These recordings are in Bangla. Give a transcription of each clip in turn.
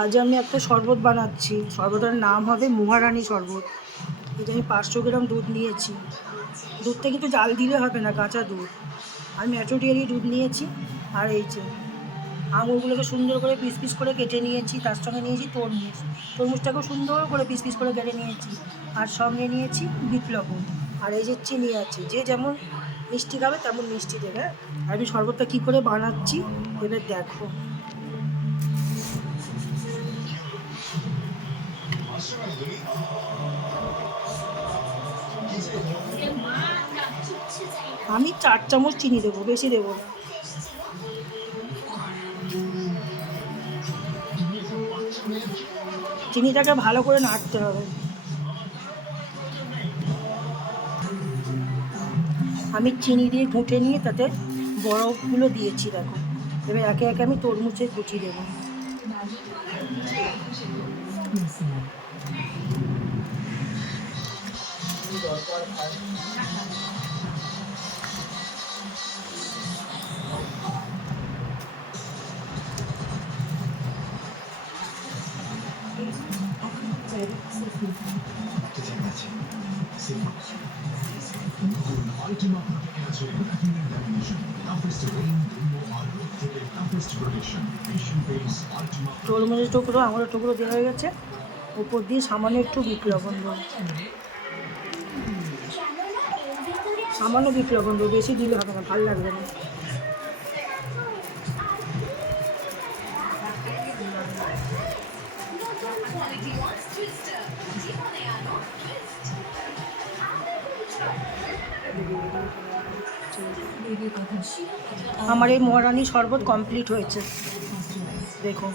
আজ আমি একটা শরবত বানাচ্ছি। শরবতের নাম হবে মহারানী শরবত। এটা আমি 500 গ্রাম দুধ নিয়েছি। দুধটা কিন্তু জাল দিলে হবে না, কাঁচা দুধ। আমি ম্যাচুরিয়ারি দুধ নিয়েছি। আর এই যে আঙুরগুলোকে সুন্দর করে পিস পিস করে কেটে নিয়েছি। তার সঙ্গে নিয়েছি তরমুজ। তরমুজটাকেও সুন্দর করে পিস পিস করে কেটে নিয়েছি। আর সঙ্গে নিয়েছি বিট লবণ। আর এই যে চিনি আছে, যে যেমন মিষ্টি খাবে তেমন মিষ্টি দেবে। আর আমি শরবতটা কী করে বানাচ্ছি এবার দেখো। আমি 4 চামচ চিনি দেবো, বেশি দেবো না। চিনিটাকে ভালো করে নাড়তে হবে। আমি চিনি দিয়ে ঘুঁটে নিয়ে তাতে বরফগুলো দিয়েছি দেখো। এবার একে একে আমি তরমুজের কুচি দেবো। তরমুজের টুকরো, আঙুরের টুকরো দেওয়া হয়ে গেছে। উপর দিয়ে সামান্য একটু বিট লবণ দেবো, সামান্য বিট লবণ দেবো, বেশি দিলে হবে না, ভালো লাগবে না। আমার এই মহারানী শরবত কমপ্লিট হয়েছে। দেখো,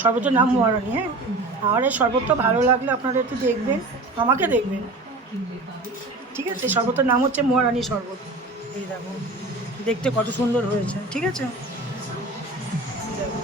শরবতের নাম মহারানী। হ্যাঁ, আর এই শরবতটা ভালো লাগলে আপনারা একটু দেখবেন, আমাকে দেখবেন, ঠিক আছে? শরবতের নাম হচ্ছে মহারানী শরবত। এই দেখো দেখতে কত সুন্দর হয়েছে, ঠিক আছে? দেখো।